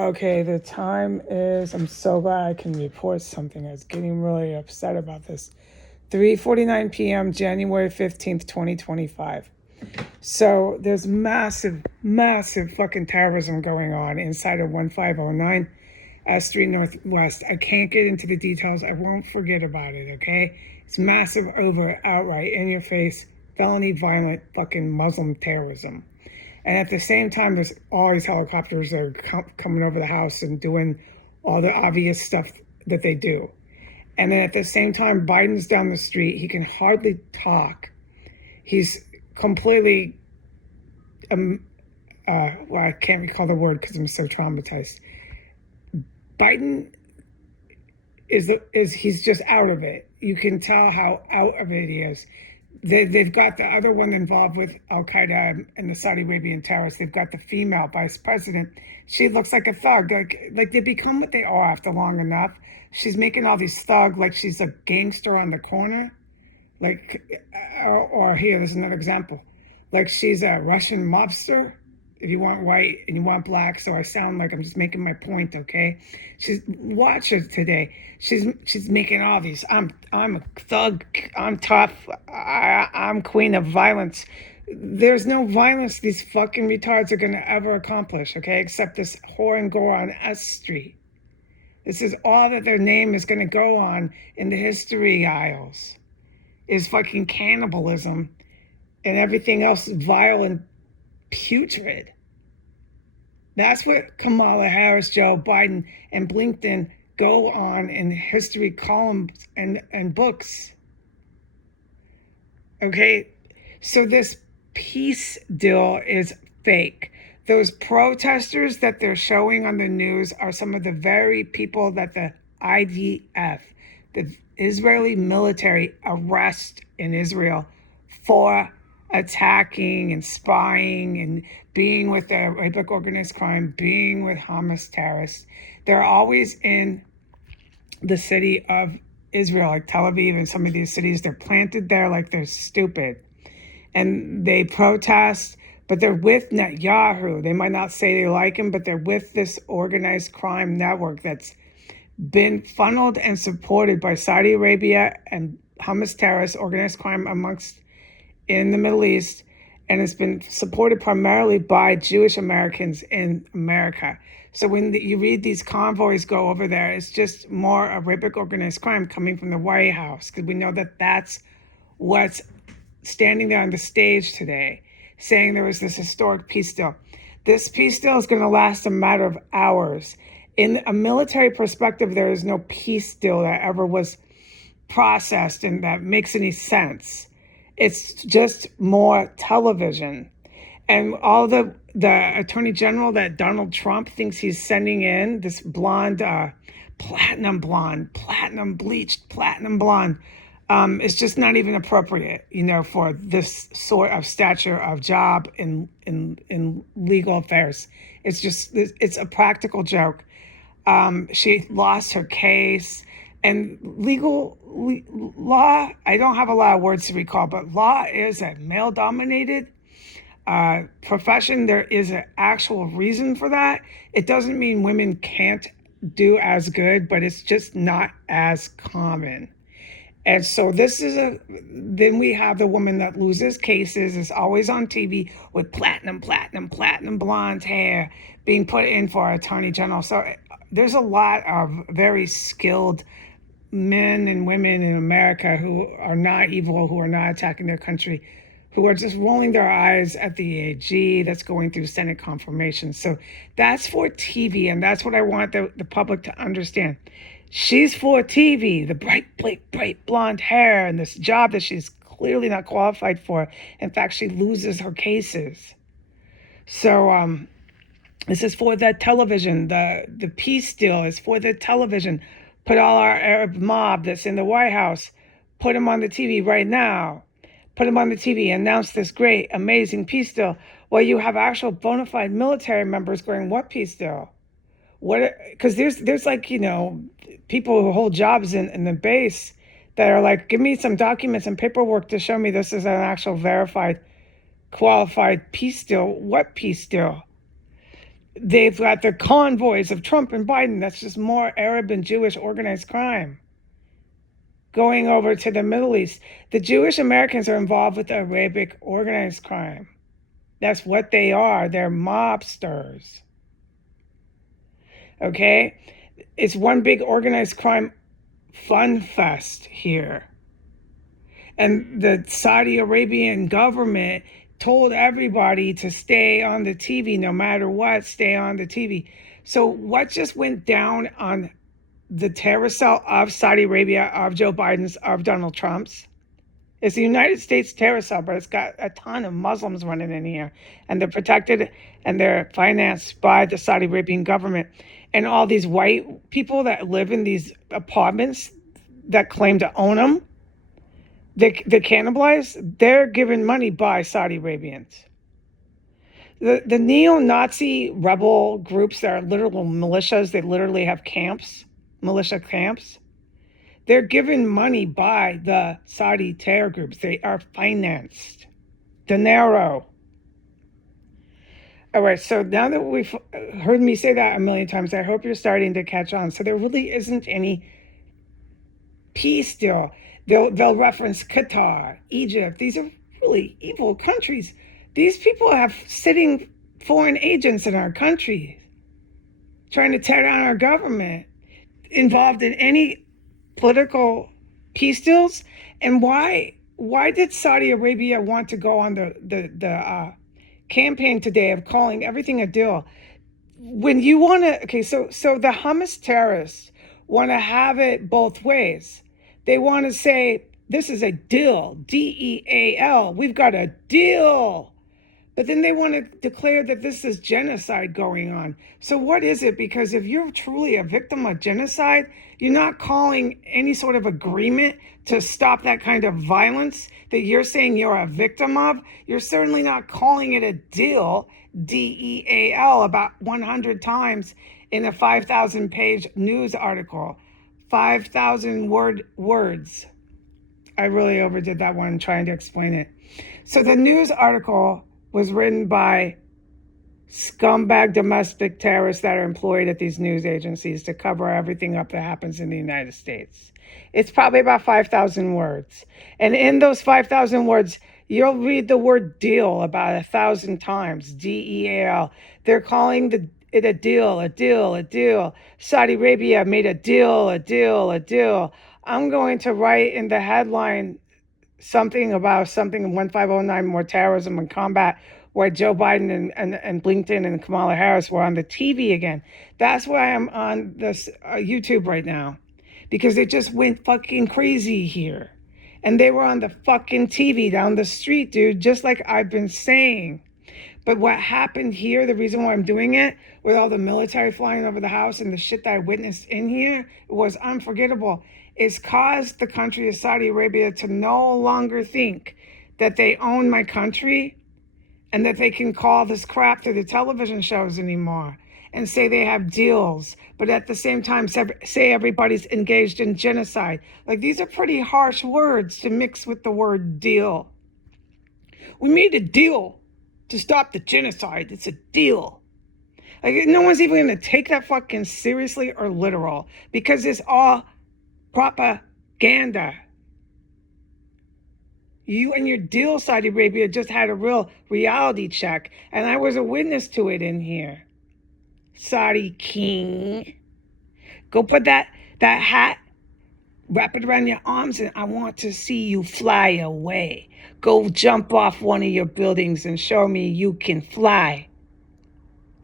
Okay, the time is, I'm so glad I can report something. I was getting really upset about this. 3:49 p.m., January 15th, 2025. So there's massive fucking terrorism going on inside of 1509 S Street Northwest. I can't get into the details. I won't forget about it, okay? It's massive, over, outright, in your face, felony, violent, fucking Muslim terrorism. And at the same time, there's all these helicopters that are coming over the house and doing all the obvious stuff that they do. And then at the same time, Biden's down the street. He can hardly talk. He's completely, well, I can't recall the word because I'm so traumatized. Biden he's just out of it. You can tell how out of it he is. They've got the other one involved with Al Qaeda and the Saudi Arabian terrorists. They've got the female vice president. She looks like a thug. Like they become what they are after long enough. She's making all these thug, like she's a gangster on the corner. Like, or here, there's another example. Like she's a Russian mobster. If you want white and you want black, so I sound like I'm just making my point, okay? Watch her today. She's making all these. I'm a thug. I'm tough. I'm queen of violence. There's no violence these fucking retards are gonna ever accomplish, okay? Except this whore and gore on S Street. This is all that their name is gonna go on in the history aisles. Is fucking cannibalism and everything else vile and putrid. That's what Kamala Harris, Joe Biden, and Blinken go on in history columns and books. Okay, so this peace deal is fake. Those protesters that they're showing on the news are some of the very people that the IDF, the Israeli military, arrest in Israel for attacking and spying and being with the Arabic organized crime, being with Hamas terrorists. They're always in the city of Israel, like Tel Aviv and some of these cities. They're planted there like they're stupid. And they protest, but they're with Netanyahu. They might not say they like him, but they're with this organized crime network that's been funneled and supported by Saudi Arabia and Hamas terrorists, organized crime amongst in the Middle East, and it's been supported primarily by Jewish Americans in America. So when you read these convoys go over there, it's just more Arabic organized crime coming from the White House, because we know that that's what's standing there on the stage today, saying there was this historic peace deal. This peace deal is going to last a matter of hours. In a military perspective, there is no peace deal that ever was processed and that makes any sense. It's just more television. And all the attorney general that Donald Trump thinks he's sending in, this blonde, platinum bleached, platinum blonde, it's just not even appropriate, for this sort of stature of job in legal affairs. It's a practical joke. She lost her case. And law, I don't have a lot of words to recall, but law is a male-dominated profession. There is an actual reason for that. It doesn't mean women can't do as good, but it's just not as common. And so then we have the woman that loses cases, is always on TV with platinum blonde hair being put in for attorney general. So there's a lot of very skilled men and women in America who are not evil, who are not attacking their country, who are just rolling their eyes at the AG that's going through Senate confirmation. So that's for TV, and that's what I want the public to understand. She's for TV, the bright blonde hair and this job that she's clearly not qualified for. In fact, she loses her cases. So this is for the television. The peace deal is for the television. Put all our Arab mob that's in the White House, put them on the TV right now. Put them on the TV, announce this great, amazing peace deal. Well, you have actual bona fide military members going, what peace deal? What? Because there's like, people who hold jobs in the base that are like, give me some documents and paperwork to show me this is an actual verified, qualified peace deal. What peace deal? They've got the convoys of Trump and Biden. That's just more Arab and Jewish organized crime going over to the Middle East. The Jewish Americans are involved with the Arabic organized crime. That's what they are. They're mobsters. Okay? It's one big organized crime fun fest here. And the Saudi Arabian government told everybody to stay on the TV no matter what, stay on the TV. So what just went down on the terror cell of Saudi Arabia, of Joe Biden's, of Donald Trump's? It's the United States terror cell, but it's got a ton of Muslims running in here, and they're protected and they're financed by the Saudi Arabian government. And all these white people that live in these apartments that claim to own them, they cannibalize, they're given money by Saudi Arabians. The neo-Nazi rebel groups that are literal militias, they literally have camps, militia camps. They're given money by the Saudi terror groups. They are financed. Dinero. All right, so now that we've heard me say that a million times, I hope you're starting to catch on. So there really isn't any peace deal. They'll reference Qatar, Egypt. These are really evil countries. These people have sitting foreign agents in our country trying to tear down our government, involved in any political peace deals. And why did Saudi Arabia want to go on the campaign today of calling everything a deal? When you want to, okay, so the Hamas terrorists want to have it both ways. They want to say, this is a deal, DEAL, we've got a deal. But then they want to declare that this is genocide going on. So what is it? Because if you're truly a victim of genocide, you're not calling any sort of agreement to stop that kind of violence that you're saying you're a victim of. You're certainly not calling it a deal, DEAL, about 100 times in a 5,000 page news article. 5,000 words. I really overdid that one trying to explain it. So the news article was written by scumbag domestic terrorists that are employed at these news agencies to cover everything up that happens in the United States. It's probably about 5,000 words. And in those 5,000 words, you'll read the word deal about 1,000 times, DEAL. They're calling it a deal, a deal, a deal. Saudi Arabia made a deal, a deal, a deal. I'm going to write in the headline something about something 1509 more terrorism and combat, where Joe Biden and Blinken and Kamala Harris were on the TV again. That's why I'm on this YouTube right now, because it just went fucking crazy here. And they were on the fucking TV down the street, dude, just like I've been saying. But what happened here, the reason why I'm doing it, with all the military flying over the house and the shit that I witnessed in here, was unforgettable. It's caused the country of Saudi Arabia to no longer think that they own my country and that they can call this crap through the television shows anymore and say they have deals, but at the same time say everybody's engaged in genocide. Like, these are pretty harsh words to mix with the word deal. We made a deal to stop the genocide. It's a deal. Like, no one's even going to take that fucking seriously or literal, because it's all propaganda. You and your deal, Saudi Arabia, just had a real reality check, and I was a witness to it in here. Saudi king, go put that hat, wrap it around your arms, and I want to see you fly away. Go jump off one of your buildings and show me you can fly.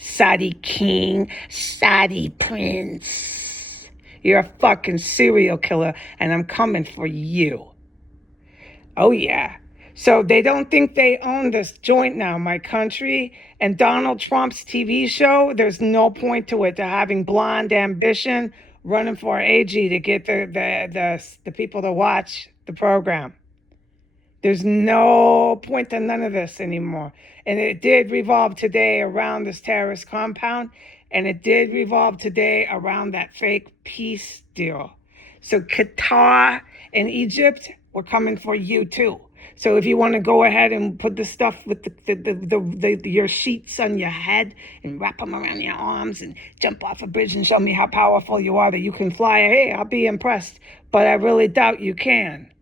Saudi king, Saudi prince. You're a fucking serial killer, and I'm coming for you. Oh, yeah. So they don't think they own this joint now, my country. And Donald Trump's TV show, there's no point to it, to having blonde ambition running for AG to get the people to watch the program. There's no point to none of this anymore. And it did revolve today around this terrorist compound, and it did revolve today around that fake peace deal. So Qatar and Egypt, we're coming for you too. So if you want to go ahead and put the stuff with your sheets on your head and wrap them around your arms and jump off a bridge and show me how powerful you are that you can fly, hey, I'll be impressed. But I really doubt you can.